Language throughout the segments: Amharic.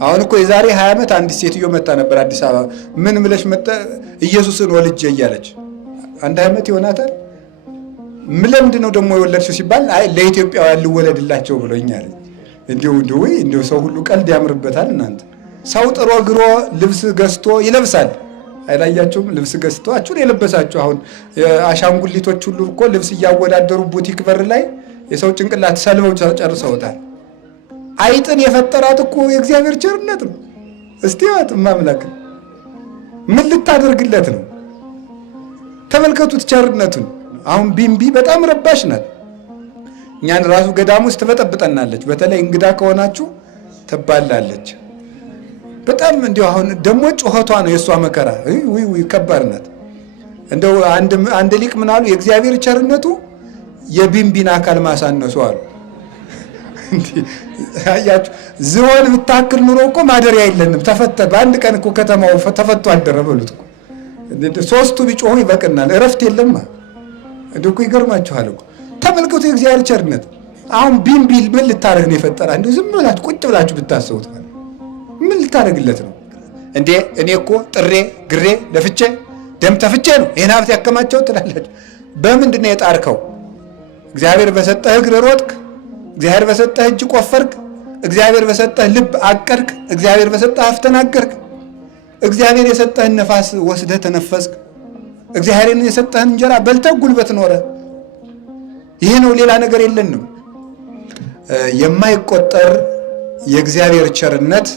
አሁን እኮ የዛሬ 20 ዓመት አንዲት ሴትዮ መጣ ነበር አዲስ አበባ። ምን ብለሽ መጣ? ኢየሱስን ወልጄ እያለች። አንድ ዓመት ይሆናታል። ምን ለምንድን ነው ደግሞ የወለድሽው ሲባል አይ ለኢትዮጵያውያን ልወለድላቸው ብሎኛል። እንዲሁ ሰው ሁሉ ቀልድ ያምርበታል። እናንተ ሰው ጥሮ ግሮ ልብስ ገዝቶ ይለብሳል። አይላያችሁም? ልብስ ገዝታችሁ የለበሳችሁ አሁን አሻንጉሊቶች ሁሉ እኮ ልብስ እያወዳደሩ ቡቲክ በር ላይ የሰው ጭንቅላት ሰልበው ጨርሰውታል። አይጥን የፈጠራት እኮ የእግዚአብሔር ቸርነት ነው። እስቲ ዋት ማምላክ ምን ልታደርግለት ነው? ተመልከቱት ቸርነቱን። አሁን ቢምቢ በጣም ረባሽ ናት። እኛን ራሱ ገዳም ውስጥ ትበጠብጠናለች። በተለይ እንግዳ ከሆናችሁ ትባላለች። በጣም እንዲሁ አሁን ደግሞ ጩኸቷ ነው የእሷ መከራ። ውይ ከባድ ናት። እንደው አንድ ሊቅ ምን አሉ? የእግዚአብሔር ቸርነቱ የቢምቢን አካል ማሳነሱ አሉ። አያችሁ፣ ዝሆን ብታክል ኑሮ እኮ ማደሪያ የለንም። በአንድ ቀን እኮ ከተማው ተፈቶ አደረ በሉት እኮ። ሶስቱ ቢጮሁ ይበቅናል። እረፍት የለማ። እንደው እኮ ይገርማችኋል እኮ። ተመልከቱ የእግዚአብሔር ቸርነት። አሁን ቢምቢ ምን ልታደርግ ነው የፈጠራ? እንደው ዝም ብላችሁ ቁጭ ብላችሁ ብታስቡት ምን ልታደርግለት ነው እንዴ? እኔ እኮ ጥሬ ግሬ ለፍቼ ደም ተፍቼ ነው ይሄን ሀብት ያከማቸው ትላላችሁ። በምንድን ነው የጣርከው? እግዚአብሔር በሰጠህ እግር ሮጥክ፣ እግዚአብሔር በሰጠህ እጅ ቆፈርክ፣ እግዚአብሔር በሰጠህ ልብ አቀድክ፣ እግዚአብሔር በሰጠህ አፍ ተናገርክ፣ እግዚአብሔር የሰጠህን ነፋስ ወስደህ ተነፈስክ፣ እግዚአብሔርን የሰጠህን እንጀራ በልተህ ጉልበት ኖረ። ይሄ ነው፣ ሌላ ነገር የለንም። የማይቆጠር የእግዚአብሔር ቸርነት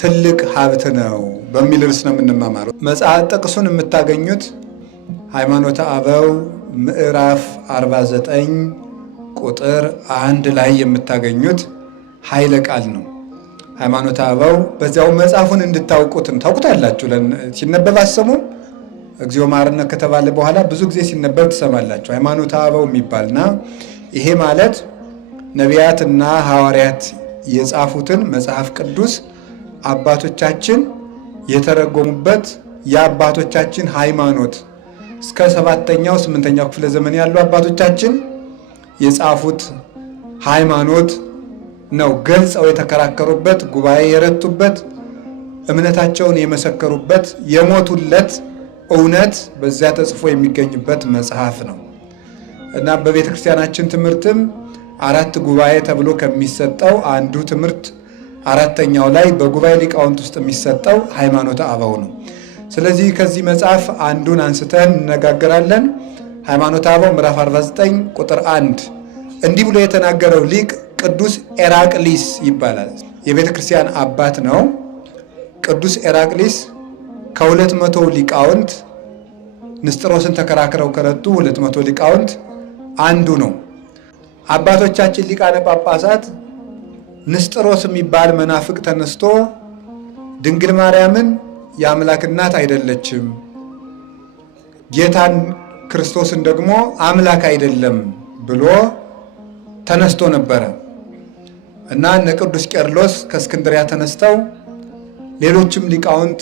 ትልቅ ሀብት ነው በሚል ርዕስ ነው የምንማማረው። መጽሐፍ ጥቅሱን የምታገኙት ሃይማኖተ አበው ምዕራፍ 49 ቁጥር 1 ላይ የምታገኙት ኃይለ ቃል ነው። ሃይማኖተ አበው በዚያው መጽሐፉን እንድታውቁት ታውቁታላችሁ። ሲነበብ አሰሙም እግዚኦ መሐረነ ከተባለ በኋላ ብዙ ጊዜ ሲነበብ ትሰማላችሁ። ሃይማኖተ አበው የሚባልና ይሄ ማለት ነቢያትና ሐዋርያት የጻፉትን መጽሐፍ ቅዱስ አባቶቻችን የተረጎሙበት የአባቶቻችን ሃይማኖት እስከ 7ኛው 8ኛው ክፍለ ዘመን ያሉ አባቶቻችን የጻፉት ሃይማኖት ነው። ገልጸው የተከራከሩበት፣ ጉባኤ የረቱበት፣ እምነታቸውን የመሰከሩበት፣ የሞቱለት እውነት በዚያ ተጽፎ የሚገኝበት መጽሐፍ ነው እና በቤተ ክርስቲያናችን ትምህርትም 4 ጉባኤ ተብሎ ከሚሰጠው አንዱ ትምህርት 4ኛው ላይ በጉባኤ ሊቃውንት ውስጥ የሚሰጠው ሃይማኖተ አበው ነው። ስለዚህ ከዚህ መጽሐፍ አንዱን አንስተን እንነጋገራለን። ሃይማኖተ አበው ምዕራፍ 49 ቁጥር 1 እንዲህ ብሎ የተናገረው ሊቅ ቅዱስ ኤራቅሊስ ይባላል። የቤተ ክርስቲያን አባት ነው። ቅዱስ ኤራቅሊስ ከ200 ሊቃውንት ንስጥሮስን ተከራክረው ከረቱ 200 ሊቃውንት አንዱ ነው። አባቶቻችን ሊቃነ ጳጳሳት ንስጥሮስ የሚባል መናፍቅ ተነስቶ ድንግል ማርያምን የአምላክ እናት አይደለችም፣ ጌታን ክርስቶስን ደግሞ አምላክ አይደለም ብሎ ተነስቶ ነበረ እና እነ ቅዱስ ቄርሎስ ከእስክንድሪያ ተነስተው ሌሎችም ሊቃውንት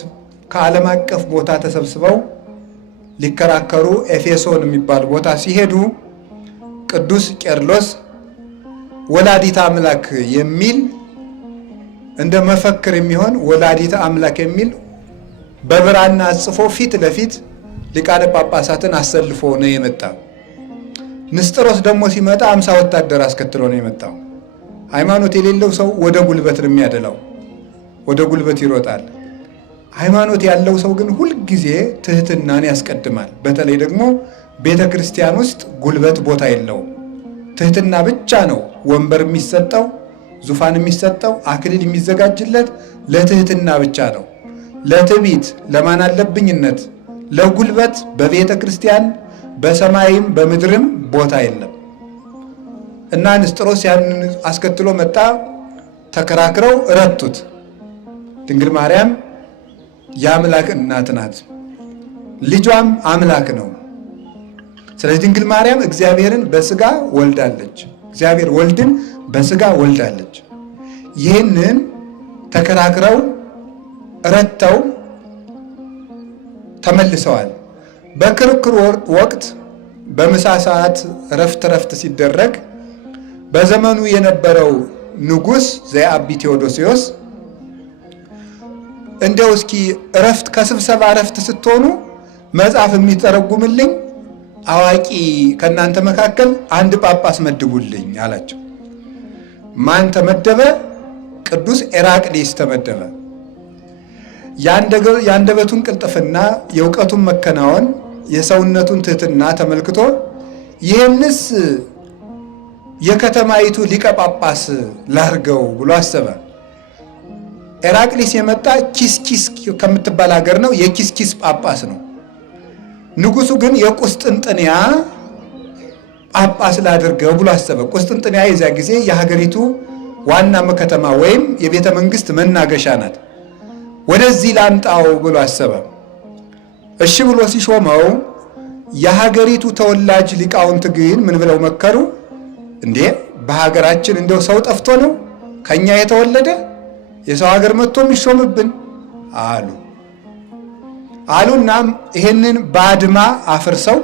ከዓለም አቀፍ ቦታ ተሰብስበው ሊከራከሩ ኤፌሶን የሚባል ቦታ ሲሄዱ ቅዱስ ቄርሎስ ወላዲተ አምላክ የሚል እንደ መፈክር የሚሆን ወላዲተ አምላክ የሚል በብራና ጽፎ ፊት ለፊት ሊቃነ ጳጳሳትን አሰልፎ ነው የመጣው። ንስጥሮስ ደግሞ ሲመጣ 50 ወታደር አስከትሎ ነው የመጣው። ሃይማኖት የሌለው ሰው ወደ ጉልበት ነው የሚያደላው፣ ወደ ጉልበት ይሮጣል። ሃይማኖት ያለው ሰው ግን ሁልጊዜ ትህትናን ያስቀድማል። በተለይ ደግሞ ቤተ ክርስቲያን ውስጥ ጉልበት ቦታ የለውም። ትህትና ብቻ ነው ወንበር የሚሰጠው፣ ዙፋን የሚሰጠው፣ አክሊል የሚዘጋጅለት ለትህትና ብቻ ነው። ለትዕቢት፣ ለማን አለብኝነት፣ ለጉልበት በቤተ ክርስቲያን በሰማይም በምድርም ቦታ የለም እና ንስጥሮስ ያንን አስከትሎ መጣ። ተከራክረው ረቱት። ድንግል ማርያም የአምላክ እናት ናት፣ ልጇም አምላክ ነው። ስለዚህ ድንግል ማርያም እግዚአብሔርን በስጋ ወልዳለች፣ እግዚአብሔር ወልድን በስጋ ወልዳለች። ይህንን ተከራክረው ረተው ተመልሰዋል። በክርክሩ ወቅት በምሳ ሰዓት ረፍት ሲደረግ በዘመኑ የነበረው ንጉሥ ዘየአቢ ቴዎዶስዮስ እንደው እስኪ እረፍት ከስብሰባ እረፍት ስትሆኑ መጽሐፍ የሚተረጉምልኝ አዋቂ ከናንተ መካከል አንድ ጳጳስ መድቡልኝ አላቸው። ማን ተመደበ? ቅዱስ ኤራቅሊስ ተመደበ። የአንደበቱን ቅልጥፍና፣ የእውቀቱን መከናወን፣ የሰውነቱን ትህትና ተመልክቶ ይህንስ የከተማይቱ ሊቀ ጳጳስ ላርገው ብሎ አሰበ። ኤራቅሊስ የመጣ ኪስኪስ ከምትባል ሀገር ነው። የኪስኪስ ጳጳስ ነው። ንጉሱ ግን የቁስጥንጥንያ ጳጳስ ላድርገው ብሎ አሰበ። ቁስጥንጥንያ የዚያ ጊዜ የሀገሪቱ ዋና ከተማ ወይም የቤተ መንግስት መናገሻ ናት። ወደዚህ ላምጣው ብሎ አሰበ። እሺ ብሎ ሲሾመው የሀገሪቱ ተወላጅ ሊቃውንት ግን ምን ብለው መከሩ? እንዴ በሀገራችን እንደው ሰው ጠፍቶ ነው ከኛ የተወለደ የሰው ሀገር መጥቶ የሚሾምብን አሉና ይሄንን ባድማ አፍርሰው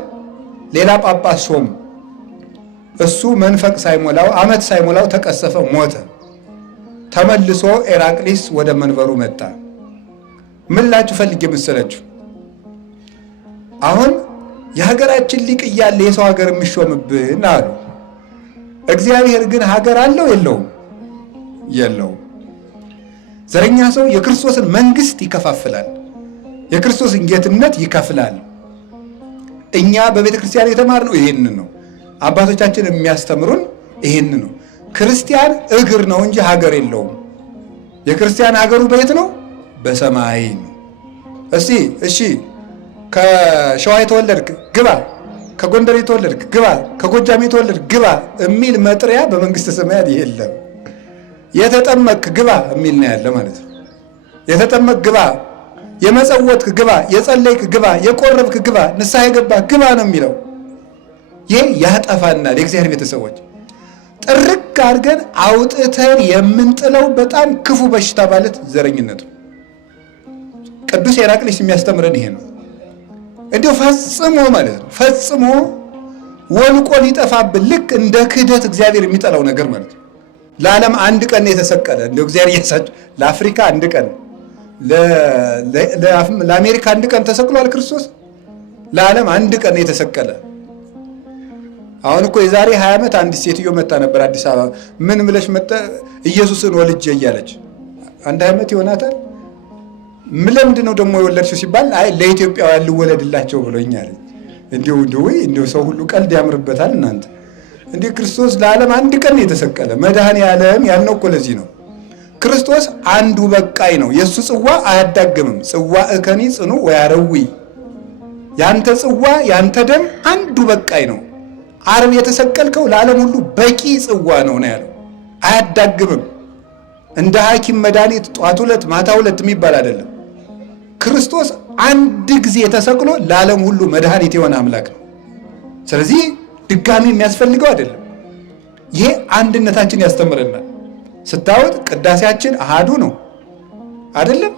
ሌላ ጳጳስ ሾሙ። እሱ መንፈቅ ሳይሞላው ዓመት ሳይሞላው ተቀሰፈ፣ ሞተ። ተመልሶ ኤራቅሊስ ወደ መንበሩ መጣ። ምን ላችሁ ፈልጌ መሰላችሁ? አሁን የሀገራችን ሊቅ እያለ የሰው ሀገር የሚሾምብን አሉ። እግዚአብሔር ግን ሀገር አለው የለውም? የለውም። ዘረኛ ሰው የክርስቶስን መንግስት ይከፋፍላል፣ የክርስቶስን ጌትነት ይከፍላል። እኛ በቤተ ክርስቲያን የተማርነው ይሄን ነው። አባቶቻችን የሚያስተምሩን ይሄን ነው። ክርስቲያን እግር ነው እንጂ ሀገር የለውም። የክርስቲያን ሀገሩ በየት ነው? በሰማይ ነው። እሺ ከሸዋ የተወለድክ ግባ፣ ከጎንደር የተወለድክ ግባ፣ ከጎጃም የተወለድክ ግባ የሚል መጥሪያ በመንግስተ ሰማያት የለም። የተጠመቅክ ግባ የሚል ነው ያለ ማለት ነው። የተጠመቅክ ግባ፣ የመጸወትክ ግባ፣ የጸለይክ ግባ፣ የቆረብክ ግባ፣ ንስሐ የገባ ግባ ነው የሚለው። ይህ ያጠፋናል። የእግዚአብሔር ቤተሰቦች ጥርቅ አድርገን አውጥተን የምንጥለው በጣም ክፉ በሽታ ማለት ዘረኝነቱ። ቅዱስ ኤራቅሊስ የሚያስተምረን ይሄ ነው። እንዲሁ ፈጽሞ ማለት ነው ፈጽሞ ወልቆ ሊጠፋብን ልክ እንደ ክህደት እግዚአብሔር የሚጠላው ነገር ማለት ነው። ለዓለም አንድ ቀን የተሰቀለ እንደው እግዚአብሔር እያሳቸው ለአፍሪካ አንድ ቀን ለአሜሪካ አንድ ቀን ተሰቅሏል ክርስቶስ። ለዓለም አንድ ቀን የተሰቀለ። አሁን እኮ የዛሬ 20 ዓመት አንዲት ሴትዮ መጣ ነበር አዲስ አበባ። ምን ብለሽ መጣ? ኢየሱስን ወልጄ እያለች። አንድ ዓመት ይሆናታል። ለምንድን ነው ደግሞ የወለድሽው ሲባል አይ ለኢትዮጵያውያን ልወለድላቸው ብሎኛል። እንዲሁ ሰው ሁሉ ቀልድ ያምርበታል እናንተ። እንዲህ ክርስቶስ ለዓለም አንድ ቀን የተሰቀለ መድኃኔ ዓለም ያልነው እኮ ለዚህ ነው። ክርስቶስ አንዱ በቃይ ነው። የእሱ ጽዋ አያዳግምም። ጽዋ እከኒ ጽኑ ወያረዊ፣ ያንተ ጽዋ ያንተ ደም አንዱ በቃይ ነው። ዓርብ የተሰቀልከው ለዓለም ሁሉ በቂ ጽዋ ነው ያለው። አያዳግምም። እንደ ሐኪም መድኃኒት ጧት ሁለት ማታ ሁለት የሚባል አይደለም። ክርስቶስ አንድ ጊዜ ተሰቅሎ ለዓለም ሁሉ መድኃኒት የሆነ አምላክ ነው። ስለዚህ ድጋሚ የሚያስፈልገው አይደለም። ይሄ አንድነታችን ያስተምረናል። ስታወጥ ቅዳሴያችን አሃዱ ነው አይደለም?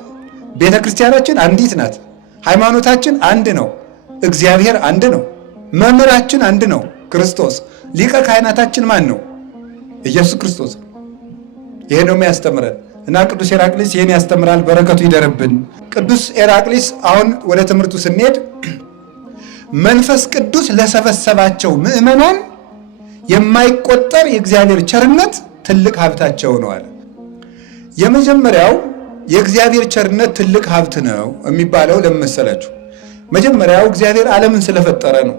ቤተ ክርስቲያናችን አንዲት ናት። ሃይማኖታችን አንድ ነው። እግዚአብሔር አንድ ነው። መምህራችን አንድ ነው ክርስቶስ። ሊቀ ካህናታችን ማን ነው? ኢየሱስ ክርስቶስ። ይሄ ነው የሚያስተምረን እና ቅዱስ ኤራቅሊስ ይሄን ያስተምራል። በረከቱ ይደርብን። ቅዱስ ኤራቅሊስ አሁን ወደ ትምህርቱ ስንሄድ መንፈስ ቅዱስ ለሰበሰባቸው ምዕመናን የማይቆጠር የእግዚአብሔር ቸርነት ትልቅ ሀብታቸው ነው አለ። የመጀመሪያው የእግዚአብሔር ቸርነት ትልቅ ሀብት ነው የሚባለው ለምን መሰላችሁ? መጀመሪያው እግዚአብሔር ዓለምን ስለፈጠረ ነው።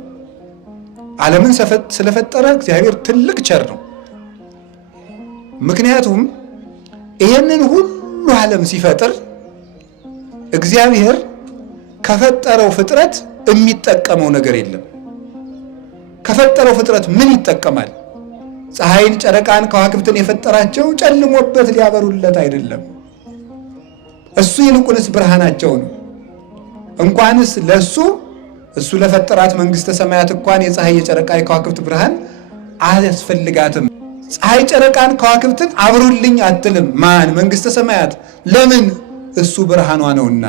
ዓለምን ስለፈጠረ እግዚአብሔር ትልቅ ቸር ነው። ምክንያቱም ይሄንን ሁሉ ዓለም ሲፈጥር እግዚአብሔር ከፈጠረው ፍጥረት የሚጠቀመው ነገር የለም። ከፈጠረው ፍጥረት ምን ይጠቀማል? ፀሐይን፣ ጨረቃን፣ ከዋክብትን የፈጠራቸው ጨልሞበት ሊያበሩለት አይደለም። እሱ ይልቁንስ ብርሃናቸው ነው። እንኳንስ ለሱ እሱ ለፈጠራት መንግስተ ሰማያት እንኳን የፀሐይ የጨረቃ የከዋክብት ብርሃን አያስፈልጋትም። ፀሐይ ጨረቃን ከዋክብትን አብሩልኝ አትልም። ማን? መንግስተ ሰማያት። ለምን? እሱ ብርሃኗ ነውና።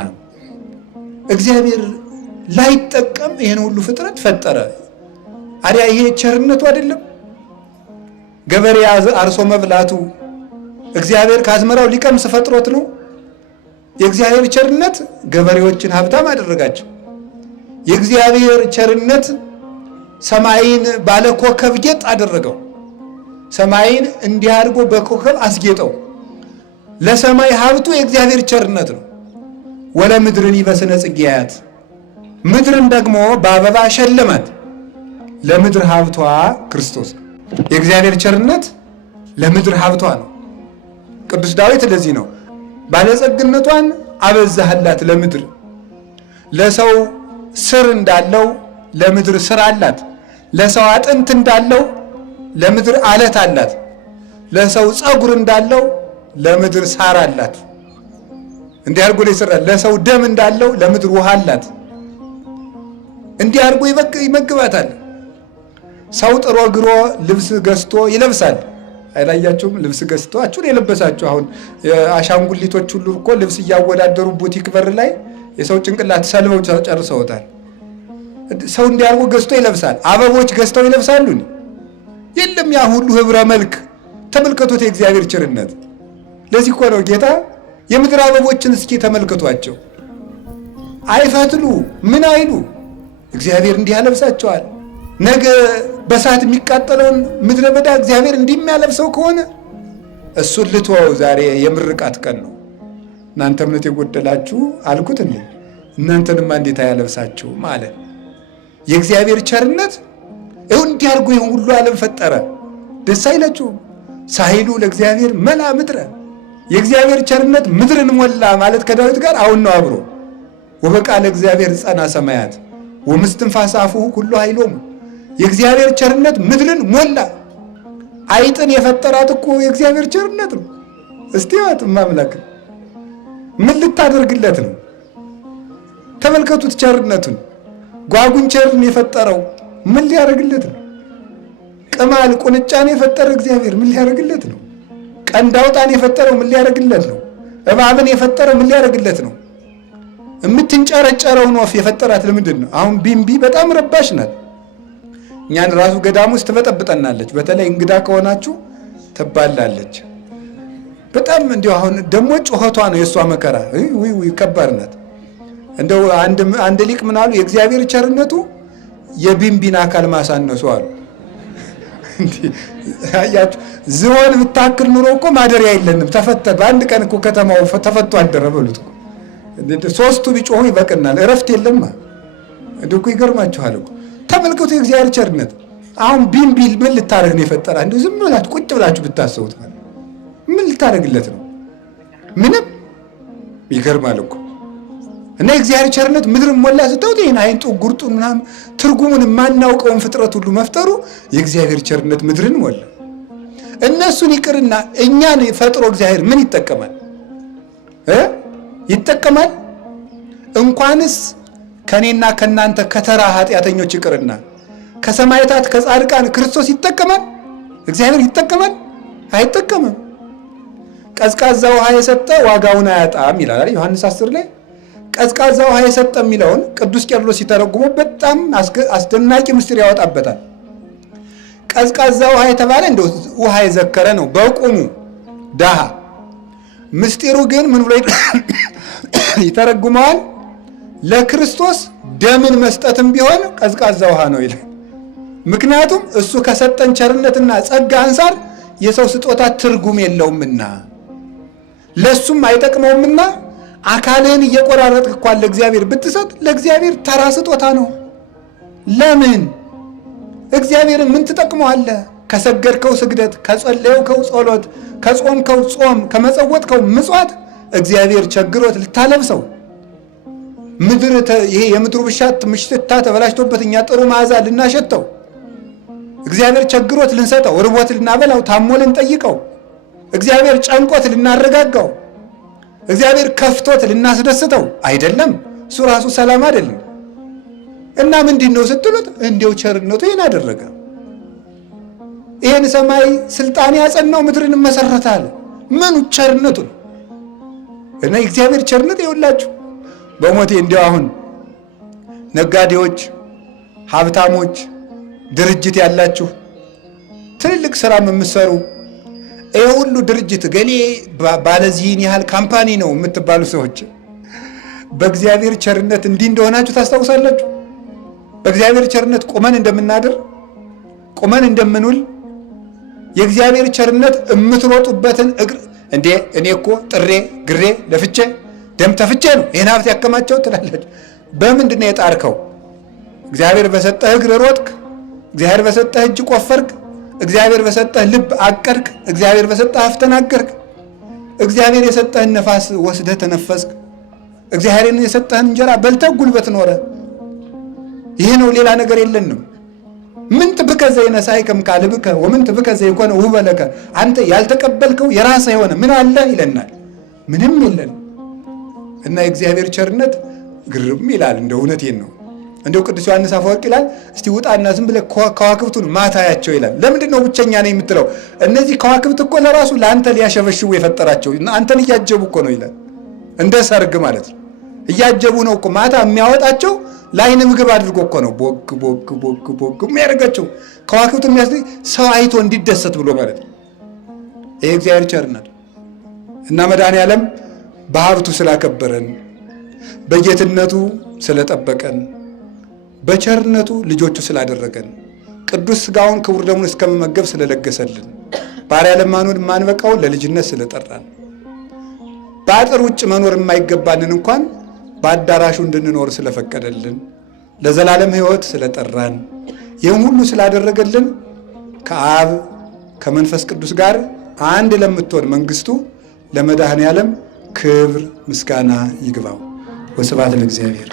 እግዚአብሔር ላይጠቀም ይሄን ሁሉ ፍጥረት ፈጠረ። አዲያ ይሄ ቸርነቱ አይደለም? ገበሬ አርሶ መብላቱ እግዚአብሔር ከአዝመራው ሊቀምስ ፈጥሮት ነው? የእግዚአብሔር ቸርነት ገበሬዎችን ሀብታም አደረጋቸው። የእግዚአብሔር ቸርነት ሰማይን ባለ ኮከብ ጌጥ አደረገው። ሰማይን እንዲህ አድርጎ በኮከብ አስጌጠው። ለሰማይ ሀብቱ የእግዚአብሔር ቸርነት ነው። ወለ ምድርን ይበስነ ጽጌያት፣ ምድርን ደግሞ በአበባ ሸለማት። ለምድር ሀብቷ ክርስቶስ ነው። የእግዚአብሔር ቸርነት ለምድር ሀብቷ ነው። ቅዱስ ዳዊት ለዚህ ነው ባለጸግነቷን አበዛህላት ለምድር። ለሰው ስር እንዳለው ለምድር ስር አላት። ለሰው አጥንት እንዳለው ለምድር አለት አላት። ለሰው ፀጉር እንዳለው ለምድር ሳር አላት። እንዲህ አድርጎ ይሰራል። ለሰው ደም እንዳለው ለምድር ውሃ አላት። እንዲህ አድርጎ ይመግባታል። ሰው ጥሮ ግሮ ልብስ ገዝቶ ይለብሳል። አይላያችሁም? ልብስ ገዝታችሁን የለበሳችሁ አሁን አሻንጉሊቶች ሁሉ እኮ ልብስ እያወዳደሩ ቡቲክ በር ላይ የሰው ጭንቅላት ሰልበው ጨርሰውታል። ሰው እንዲህ አድርጎ ገዝቶ ይለብሳል። አበቦች ገዝተው ይለብሳሉ? የለም። ያ ሁሉ ህብረ መልክ ተመልከቱት፣ የእግዚአብሔር ቸርነት። ለዚህ እኮ ነው ጌታ የምድር አበቦችን እስኪ ተመልከቷቸው፣ አይፈትሉ ምን አይሉ፣ እግዚአብሔር እንዲህ ያለብሳቸዋል። ነገ በሳት የሚቃጠለውን ምድረ በዳ እግዚአብሔር እንዲህ የሚያለብሰው ከሆነ እሱን ልትወው። ዛሬ የምርቃት ቀን ነው። እናንተ እምነት የጎደላችሁ አልኩት እንዴ እናንተንማ እንዴት አያለብሳችሁ ማለት። የእግዚአብሔር ቸርነት ይሁን እንዲህ አድርጎ ይሁን ሁሉ ዓለም ፈጠረ። ደስ አይላችሁም? ሳይሉ ለእግዚአብሔር መላ ምድረ፣ የእግዚአብሔር ቸርነት ምድርን ሞላ ማለት ከዳዊት ጋር አሁን ነው አብሮ። ወበቃለ እግዚአብሔር ጸና ሰማያት ወምስትንፋሰ አፉሁ ሁሉ ኃይሎሙ። የእግዚአብሔር ቸርነት ምድርን ሞላ። አይጥን የፈጠራት እኮ የእግዚአብሔር ቸርነት ነው። እስቲ ዋት ማምላክ ምን ልታደርግለት ነው? ተመልከቱት ቸርነቱን። ጓጉንቸርን የፈጠረው ምን ሊያደርግለት ነው? ቅማል ቁንጫን የፈጠረ እግዚአብሔር ምን ሊያደርግለት ነው? ቀንዳውጣን የፈጠረው ምን ሊያደርግለት ነው? እባብን የፈጠረው ምን ሊያደርግለት ነው? የምትንጨረጨረውን ወፍ የፈጠራት ለምንድን ነው? አሁን ቢምቢ በጣም ረባሽ ናት። እኛን ራሱ ገዳም ውስጥ ትበጠብጠናለች። በተለይ እንግዳ ከሆናችሁ ትባላለች። በጣም እንዲሁ አሁን ደግሞ ጩኸቷ ነው የእሷ መከራ። ከባድ ናት። እንደው አንድ ሊቅ ምን አሉ? የእግዚአብሔር ቸርነቱ የቢምቢን አካል ማሳነሱ አሉ። ዝሆን ብታክል ኑሮ እኮ ማደሪያ የለንም። በአንድ ቀን እኮ ከተማው ተፈቶ አደረ በሉት እኮ። ሶስቱ ቢጮሁ ይበቅናል። እረፍት የለማ። እንዲሁ እኮ ይገርማችኋል እኮ። ተመልከቱ የእግዚአብሔር ቸርነት። አሁን ቢምቢ ምን ልታደርግ ነው የፈጠራ? እንዲሁ ዝም ብላችሁ ቁጭ ብላችሁ ብታስቡት ማለት ምን ልታደርግለት ነው? ምንም። ይገርማል እኮ። እና የእግዚአብሔር ቸርነት ምድርን ሞላ ስታዩት ይህን አይንጡ ጉርጡ ምናምን ትርጉሙን የማናውቀውን ፍጥረት ሁሉ መፍጠሩ የእግዚአብሔር ቸርነት ምድርን ሞላ። እነሱን ይቅርና እኛን ፈጥሮ እግዚአብሔር ምን ይጠቀማል? ይጠቀማል? እንኳንስ ከኔና ከናንተ ከተራ ኃጢአተኞች ይቅርና ከሰማዕታት ከጻድቃን ክርስቶስ ይጠቀማል? እግዚአብሔር ይጠቀማል? አይጠቀምም። ቀዝቃዛ ውሃ የሰጠ ዋጋውን አያጣም ይላል ዮሐንስ 10 ላይ። ቀዝቃዛ ውሃ የሰጠ የሚለውን ቅዱስ ቄርሎስ ሲተረጉመው በጣም አስደናቂ ምስጢር ያወጣበታል። ቀዝቃዛ ውሃ የተባለ እንደው ውሃ የዘከረ ነው በቁሙ ዳሃ። ምስጢሩ ግን ምን ብሎ ይተረጉመዋል? ለክርስቶስ ደምን መስጠትም ቢሆን ቀዝቃዛ ውሃ ነው ይላል። ምክንያቱም እሱ ከሰጠን ቸርነትና ጸጋ አንፃር የሰው ስጦታ ትርጉም የለውምና ለሱም አይጠቅመውምና አካልህን እየቆራረጥክ እንኳን ለእግዚአብሔር ብትሰጥ ለእግዚአብሔር ተራ ስጦታ ነው። ለምን? እግዚአብሔርን ምን ትጠቅመዋለህ? ከሰገድከው ስግደት፣ ከጸለየው ጸሎት፣ ከጾምከው ጾም፣ ከመጸወትከው ምጽዋት እግዚአብሔር ቸግሮት ልታለብሰው ምድር ይሄ የምድሩ ብሻት ምሽትታ ተበላሽቶበት እኛ ጥሩ መዓዛ ልናሸተው እግዚአብሔር ቸግሮት ልንሰጠው፣ ርቦት ልናበላው፣ ታሞ ልንጠይቀው፣ እግዚአብሔር ጨንቆት ልናረጋጋው፣ እግዚአብሔር ከፍቶት ልናስደስተው አይደለም። እሱ ራሱ ሰላም አይደለም። እና ምንድን ነው ስትሉት እንዲው ቸርነቱ ይህን አደረገ። ይህን ሰማይ ስልጣን ያጸናው ምድርን መሰረታል። ምኑ ቸርነቱ ነው። እና እግዚአብሔር ቸርነት ይውላችሁ በሞቴ እንዲያው አሁን ነጋዴዎች፣ ሀብታሞች፣ ድርጅት ያላችሁ ትልልቅ ስራ የምትሰሩ ይሄ ሁሉ ድርጅት ገሌ ባለዚህን ያህል ካምፓኒ ነው የምትባሉ ሰዎች በእግዚአብሔር ቸርነት እንዲህ እንደሆናችሁ ታስታውሳላችሁ? በእግዚአብሔር ቸርነት ቁመን እንደምናድር ቁመን እንደምንውል የእግዚአብሔር ቸርነት የምትሮጡበትን እግር እንዴ እኔ እኮ ጥሬ ግሬ ለፍቼ ደም ተፍቼ ነው ይሄን ሀብት ያከማቸው ትላላችሁ። በምንድን ነው የጣርከው? እግዚአብሔር በሰጠህ እግር ሮጥክ፣ እግዚአብሔር በሰጠህ እጅ ቆፈርክ፣ እግዚአብሔር በሰጠህ ልብ አቀድክ፣ እግዚአብሔር በሰጠህ አፍ ተናገርክ፣ እግዚአብሔር የሰጠህን ነፋስ ወስደህ ተነፈስክ፣ እግዚአብሔርን የሰጠህን እንጀራ በልተህ ጉልበት ኖረ። ይሄ ነው፣ ሌላ ነገር የለንም። ምን ትብከ ዘይነሳይከም ካልብከ ወምን ትብከ ዘይኮነ ውበለከ፣ አንተ ያልተቀበልከው የራስህ የሆነ ምን አለ ይለናል። ምንም የለን እና የእግዚአብሔር ቸርነት ግርም ይላል። እንደ እውነቴን ነው። እንደው ቅዱስ ዮሐንስ አፈወርቅ ይላል እስቲ ውጣና ዝም ብለህ ከዋክብቱን ማታያቸው ይላል። ለምንድን ነው ብቸኛ ነኝ የምትለው? እነዚህ ከዋክብት እኮ ለራሱ ለአንተ ሊያሸበሽቡ የፈጠራቸው አንተን እያጀቡ እኮ ነው ይላል። እንደ ሰርግ ማለት ነው። እያጀቡ ነው እኮ ማታ የሚያወጣቸው ለዓይን ምግብ አድርጎ እኮ ነው ቦግ ቦግ ቦግ ቦግ የሚያደርጋቸው ከዋክብት ሰው አይቶ እንዲደሰት ብሎ ማለት ነው። ይሄ እግዚአብሔር ቸርነት እና መድኃኔዓለም በሀብቱ ስላከበረን፣ በጌትነቱ ስለጠበቀን፣ በቸርነቱ ልጆቹ ስላደረገን፣ ቅዱስ ሥጋውን ክቡር ደሙን እስከመመገብ ስለለገሰልን፣ ባሪያ ለማኖር የማንበቃውን ለልጅነት ስለጠራን፣ በአጥር ውጭ መኖር የማይገባንን እንኳን በአዳራሹ እንድንኖር ስለፈቀደልን፣ ለዘላለም ሕይወት ስለጠራን፣ ይህም ሁሉ ስላደረገልን ከአብ ከመንፈስ ቅዱስ ጋር አንድ ለምትሆን መንግሥቱ ለመድኃኔዓለም ክብር ምስጋና ይግባው። ወስብሐት ለእግዚአብሔር።